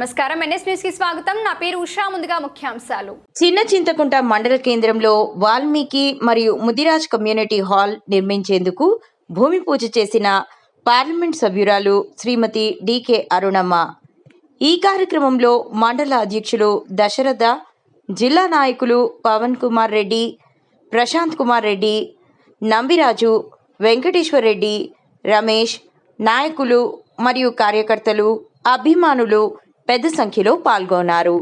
నమస్కారం, NS news కి స్వాగతం. నా పేరు ఉషా. ముందుగా ముఖ్యాంశాలు. చిన్న చింతకుంట మండల కేంద్రంలో వాల్మీకి మరియు ముదిరాజ్ కమ్యూనిటీ హాల్ నిర్మించేందుకు భూమి పూజ చేసిన పార్లమెంట్ సభ్యురాలు శ్రీమతి డికే అరుణమ్మ. ఈ కార్యక్రమంలో మండల అధ్యక్షులు దశరథ, జిల్లా నాయకులు పవన్ కుమార్ రెడ్డి, ప్రశాంత్ కుమార్ రెడ్డి, నంబిరాజు, వెంకటేశ్వర్ రెడ్డి, రమేష్, నాయకులు మరియు కార్యకర్తలు, అభిమానులు పెద్ద సంఖ్యలో పాల్గొన్నారు.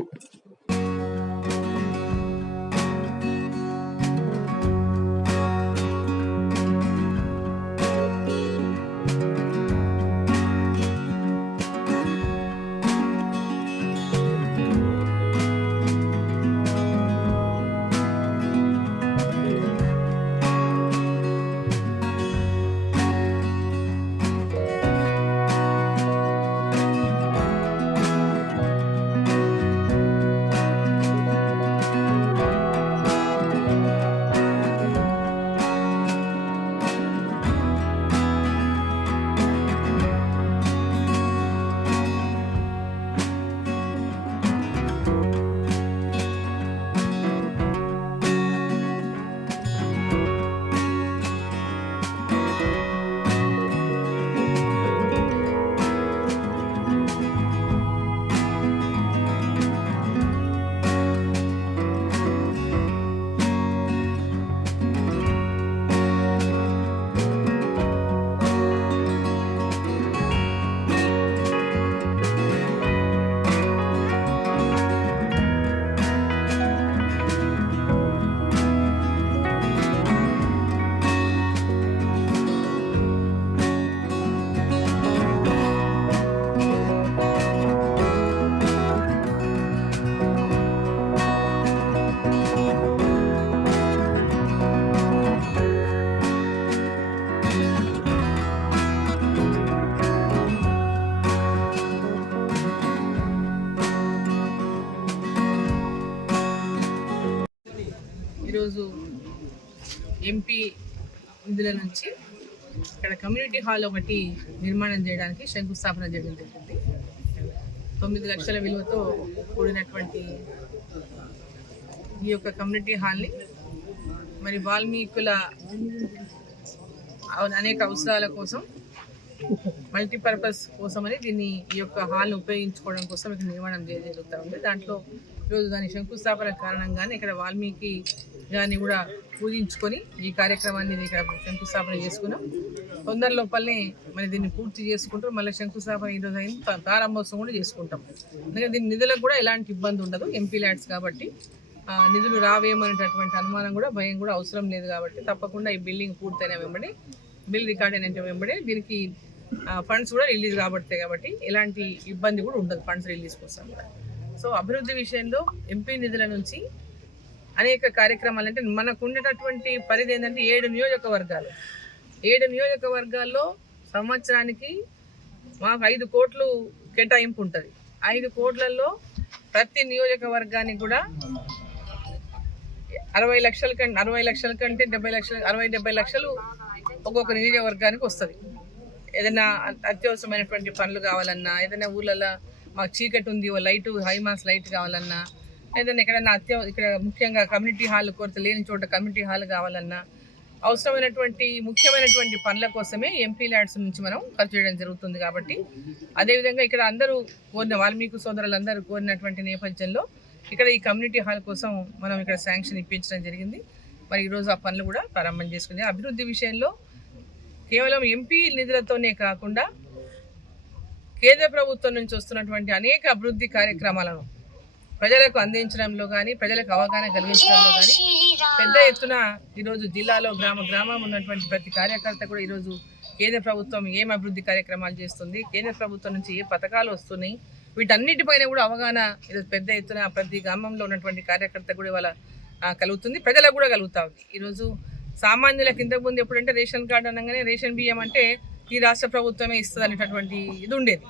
ఈరోజు ఎంపీ నిధుల నుంచి ఇక్కడ కమ్యూనిటీ హాల్ ఒకటి నిర్మాణం చేయడానికి శంకుస్థాపన చేయడం జరిగింది. 9 లక్షల విలువతో కూడినటువంటి ఈ యొక్క కమ్యూనిటీ హాల్ని మరి వాల్మీకుల అనేక అవసరాల కోసం, మల్టీపర్పస్ కోసమని దీన్ని ఈ యొక్క హాల్ని ఉపయోగించుకోవడం కోసం ఇక్కడ నిర్మాణం జరుగుతూ ఉంది. దాంట్లో ఈరోజు దాని శంకుస్థాపన కారణంగానే ఇక్కడ వాల్మీకి దాన్ని కూడా పూజించుకొని ఈ కార్యక్రమాన్ని ఇక్కడ శంకుస్థాపన చేసుకున్నాం. తొందర లోపలనే మరి దీన్ని పూర్తి చేసుకుంటూ మళ్ళీ శంకుస్థాపన ఈరోజు అయింది, ప్రారంభోత్సవం కూడా చేసుకుంటాం. అందుకని దీని నిధులకు కూడా ఎలాంటి ఇబ్బంది ఉండదు. ఎంపీ ల్యాడ్స్ కాబట్టి నిధులు రావేమనేటటువంటి అనుమానం కూడా, భయం కూడా అవసరం లేదు. కాబట్టి తప్పకుండా ఈ బిల్డింగ్ పూర్తయిన వెంబడి, బిల్ రికార్డ్ అయిన వెంబడే దీనికి ఫండ్స్ కూడా రిలీజ్ కాబడతాయి. కాబట్టి ఎలాంటి ఇబ్బంది కూడా ఉండదు ఫండ్స్ రిలీజ్ కోసం కూడా. సో అభివృద్ధి విషయంలో ఎంపీ నిధుల నుంచి అనేక కార్యక్రమాలు, అంటే మనకు ఉండేటటువంటి పరిధి ఏంటంటే 7 నియోజకవర్గాలు. 7 నియోజకవర్గాల్లో సంవత్సరానికి మాకు 5 కోట్లు కేటాయింపు ఉంటుంది. 5 కోట్లలో ప్రతి నియోజకవర్గానికి కూడా 60 లక్షల కంటే 70 లక్షలు ఒక్కొక్క నియోజకవర్గానికి వస్తుంది. ఏదైనా అత్యవసరమైనటువంటి పనులు కావాలన్నా, ఏదైనా ఊళ్ళల్లో మాకు చీకటి ఉంది, లైట్ హైమాస్ లైట్ కావాలన్నా, ఏదైనా ఎక్కడన్నా ఇక్కడ ముఖ్యంగా కమ్యూనిటీ హాల్ కొరత లేని చోట కమ్యూనిటీ హాల్ కావాలన్నా, అవసరమైనటువంటి ముఖ్యమైనటువంటి పనుల కోసమే ఎంపీ ల్యాడ్స్ నుంచి మనం ఖర్చు చేయడం జరుగుతుంది. కాబట్టి అదేవిధంగా ఇక్కడ అందరూ కోరిన వాల్మీకి సోదరులందరూ కోరినటువంటి నేపథ్యంలో ఇక్కడ ఈ కమ్యూనిటీ హాల్ కోసం మనం ఇక్కడ శాంక్షన్ ఇప్పించడం జరిగింది. మరి ఈరోజు ఆ పనులు కూడా ప్రారంభం చేసుకుంది. అభివృద్ధి విషయంలో కేవలం ఎంపీ నిధులతోనే కాకుండా కేంద్ర ప్రభుత్వం నుంచి వస్తున్నటువంటి అనేక అభివృద్ధి కార్యక్రమాలను ప్రజలకు అందించడంలో కానీ, ప్రజలకు అవగాహన కలిగించడంలో కానీ పెద్ద ఎత్తున ఈరోజు జిల్లాలో గ్రామం ఉన్నటువంటి ప్రతి కార్యకర్త కూడా ఈరోజు కేంద్ర ప్రభుత్వం ఏం అభివృద్ధి కార్యక్రమాలు చేస్తుంది, కేంద్ర ప్రభుత్వం నుంచి ఏ పథకాలు వస్తున్నాయి, వీటన్నిటిపైన కూడా అవగాహన ఈరోజు పెద్ద ఎత్తున ప్రతి గ్రామంలో ఉన్నటువంటి కార్యకర్త కూడా ఇవాళ కలుగుతుంది, ప్రజలకు కూడా కలుగుతూ ఉంది. ఈరోజు సామాన్యులకు ఇంతకుముందు ఎప్పుడంటే రేషన్ కార్డు అనగానే రేషన్ బియ్యం అంటే ఈ రాష్ట్ర ప్రభుత్వమే ఇస్తుంది అనేటటువంటి ఇది ఉండేది.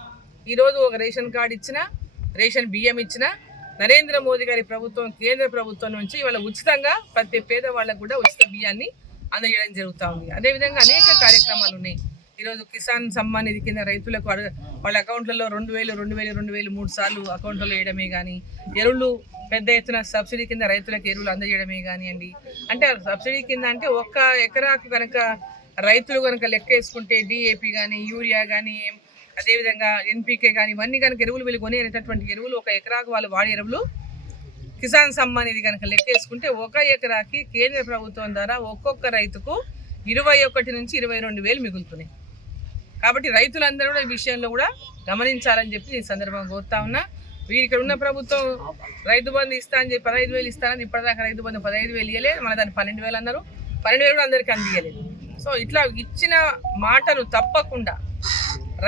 ఈరోజు ఒక రేషన్ కార్డు ఇచ్చినా, రేషన్ బియ్యం ఇచ్చినా నరేంద్ర మోదీ గారి ప్రభుత్వం, కేంద్ర ప్రభుత్వం నుంచి ఇవాళ ఉచితంగా ప్రతి పేదవాళ్ళకు కూడా ఉచిత బియ్యాన్ని అందజేయడం జరుగుతూ ఉంది. అదేవిధంగా అనేక కార్యక్రమాలు ఉన్నాయి. ఈరోజు కిసాన్ సమ్మాన్ నిధి కింద రైతులకు వాళ్ళ అకౌంట్లలో 2,000 3 సార్లు అకౌంట్లలో వేయడమే కానీ, ఎరువులు పెద్ద ఎత్తున సబ్సిడీ కింద రైతులకు ఎరువులు అందజేయడమే కానివ్వండి. అంటే సబ్సిడీ కింద అంటే ఒక్క ఎకరాకు కనుక రైతులు కనుక లెక్క వేసుకుంటే డిఏపి కానీ, యూరియా కానీ, అదేవిధంగా ఎన్పికే కానీ ఇవన్నీ కనుక ఎరువులు వీళ్ళు కొనేటటువంటి ఎరువులు ఒక ఎకరాకు వాళ్ళు వాడే ఎరువులు కిసాన్ సమ్మాన్ ఇది కనుక లెక్క వేసుకుంటే ఒక ఎకరాకి కేంద్ర ప్రభుత్వం ద్వారా ఒక్కొక్క రైతుకు 21 నుంచి 22 వేలు మిగులుతున్నాయి. కాబట్టి రైతులందరూ కూడా ఈ విషయంలో కూడా గమనించాలని చెప్పి ఈ సందర్భంగా కోరుతా ఉన్నా. ఇక్కడ ఉన్న ప్రభుత్వం రైతు బంధు ఇస్తా అని చెప్పి 15,000 ఇస్తానని ఇప్పటిదాకా రైతు బంధు 15,000 ఇవ్వలేదు, మన దాన్ని 12,000 అన్నారు. 12,000 కూడా అందరికీ అందియలేదు. సో ఇట్లా ఇచ్చిన మాటను తప్పకుండా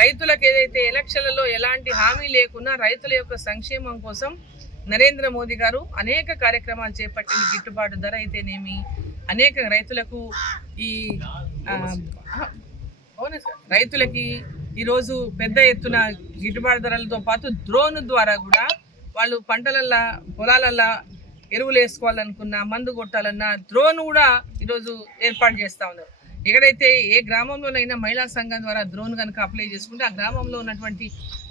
రైతులకు ఏదైతే ఎలక్షన్లలో ఎలాంటి హామీ లేకున్నా రైతుల యొక్క సంక్షేమం కోసం నరేంద్ర మోదీ గారు అనేక కార్యక్రమాలు చేపట్టింది. గిట్టుబాటు ధర అయితేనేమి, అనేక రైతులకు రైతులకి ఈరోజు పెద్ద ఎత్తున గిట్టుబాటు ధరలతో పాటు డ్రోన్ ద్వారా కూడా వాళ్ళు పంటలల్లో పొలాలల్లో ఎరువులు వేసుకోవాలనుకున్నా, మందు కొట్టాలన్నా డ్రోన్ కూడా ఈరోజు ఏర్పాటు చేస్తూ ఉన్నారు. ఎక్కడైతే ఏ గ్రామంలోనైనా మహిళా సంఘం ద్వారా డ్రోన్ కనుక అప్లై చేసుకుంటే ఆ గ్రామంలో ఉన్నటువంటి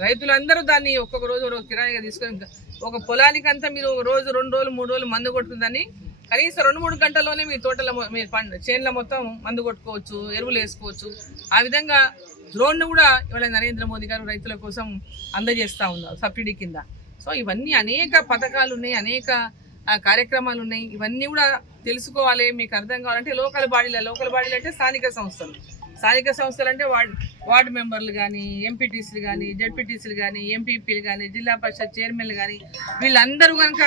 రైతులందరూ దాన్ని ఒక్కొక్క రోజు కిరాయిగా తీసుకొని ఒక పొలానికంతా మీరు రోజు 2 రోజులు 3 రోజులు మందు కొట్టుకుందని కనీసం 2-3 గంటల్లోనే మీ తోటలో మీ చేనుల మొత్తం మందు కొట్టుకోవచ్చు, ఎరువులు వేసుకోవచ్చు. ఆ విధంగా డ్రోన్ను కూడా ఇవాళ నరేంద్ర మోదీ గారు రైతుల కోసం అందజేస్తూ ఉన్నారు సబ్సిడీ కింద. సో ఇవన్నీ అనేక పథకాలు ఉన్నాయి, అనేక కార్యక్రమాలు ఉన్నాయి. ఇవన్నీ కూడా తెలుసుకోవాలి, మీకు అర్థం కావాలంటే లోకల్ బాడీలు అంటే స్థానిక సంస్థలు అంటే వార్డు మెంబర్లు కానీ, ఎంపీటీసీలు కానీ, జెడ్పీటీసీలు కానీ, ఎంపీపీలు కానీ, జిల్లా పరిషత్ చైర్మన్లు కానీ వీళ్ళందరూ కనుక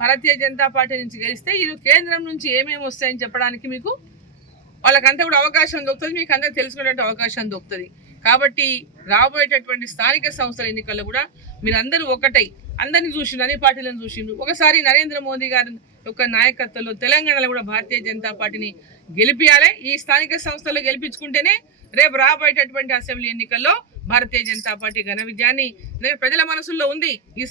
భారతీయ జనతా పార్టీ నుంచి గెలిస్తే ఈ కేంద్రం నుంచి ఏమేమి వస్తాయని చెప్పడానికి మీకు వాళ్ళకంతా కూడా అవకాశం దొరుకుతుంది, మీకు అందరూ తెలుసుకునేటువంటి అవకాశం దొరుకుతుంది. కాబట్టి రాబోయేటటువంటి స్థానిక సంస్థల ఎన్నికల్లో కూడా మీరు అందరూ ఒకటై అందరినీ చూసిండు, అన్ని పార్టీలను చూసిండు. ఒకసారి నరేంద్ర మోదీ గారి యొక్క నాయకత్వంలో తెలంగాణలో కూడా భారతీయ జనతా పార్టీని గెలిపియాలి. ఈ స్థానిక సంస్థలు గెలిపించుకుంటేనే రేపు రాబోయేటటువంటి అసెంబ్లీ ఎన్నికల్లో భారతీయ జనతా పార్టీ ఘన విజయాన్ని ప్రజల మనసుల్లో ఉంది.